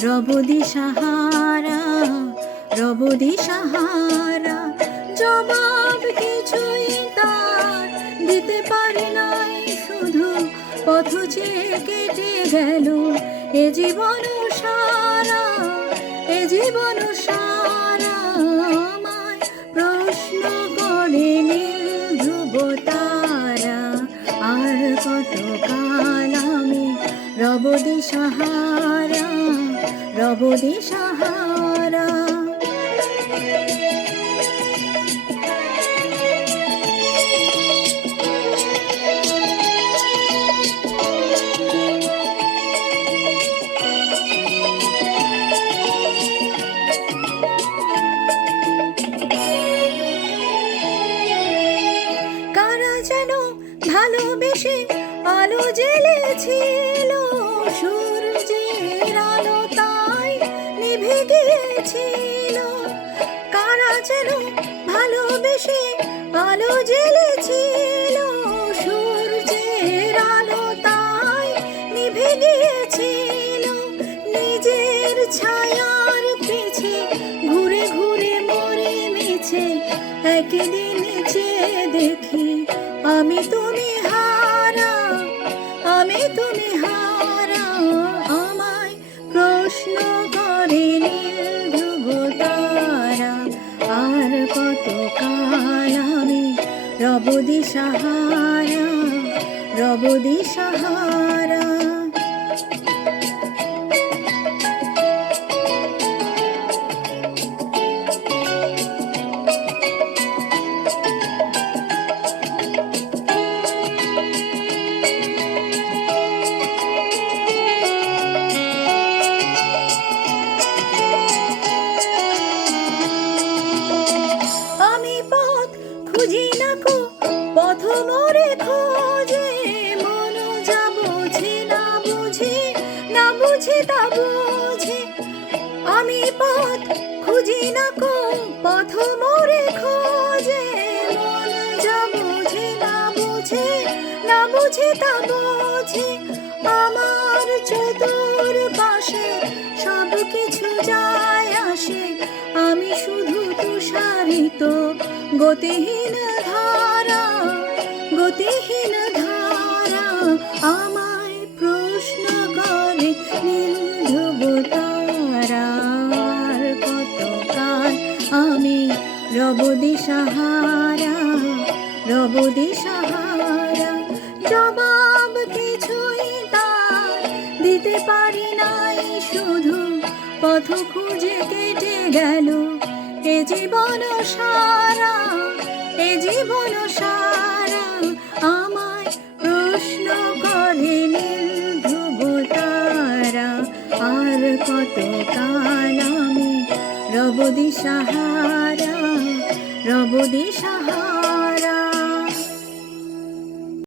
রব দিশাহারা, রব দিশাহারা। জবাব কিছুই তার দিতে পারি নাই, শুধু পথ চেয়ে কেটে গেল এ জীবন সারা, এ জীবন সারা। আমায় প্রশ্ন করে নীল ধ্রুব তারা, আর কত কাল আমি রব দিশাহারা, রব দিশাহারা। কারা যেন ভালোবেসে আলো জ্বেলেছিল, সূর্যের আলো তাই নিভে গিয়েছিল। কারা যেন ভালোবেসে আলো জ্বেলেছিল, সূর্যের আলো তাই নিভে গিয়েছিল। নিজের ছায়ার পিছে ঘুরে ঘুরে মরে মিছে, একদিন চেয়ে দেখি আমি তুমি হারা, আমি তুমি হারা। আমায় প্রশ্ন করে নীল ধ্রুব তারা, আর কত কাল আমি রব দিশাহারা, রব দিশাহারা। খুঁজি না কো পথ মোরে খোঁজে, মন যা বোঝে না বুঝে, না বুঝে তা বোঝে। আমি পথ খুঁজি না কো পথ মোরে খোঁজে, মন যা বোঝে না বুঝে, না বুঝে তা বোঝে। আমার চতুর পাশে সব কিছু যায় আসে, আমি শুধু তুষারিত গতিহীন ধারা, গতিহীন ধারা। আমায় প্রশ্ন করে নীল ধ্রুব তারা, আর কত কাল আমি রব দিশাহারা, রব দিশাহারা। জবাব কিছুই তার দিতে পারি নাই, শুধু পথ খুঁজে কেটে গেল এ জীবন সারা, এ জীবন সারা। আমায় প্রশ্ন করে নীল ধ্রুব তারা, আর কত কাল আমি রব দিশাহারা, রব দিশাহারা।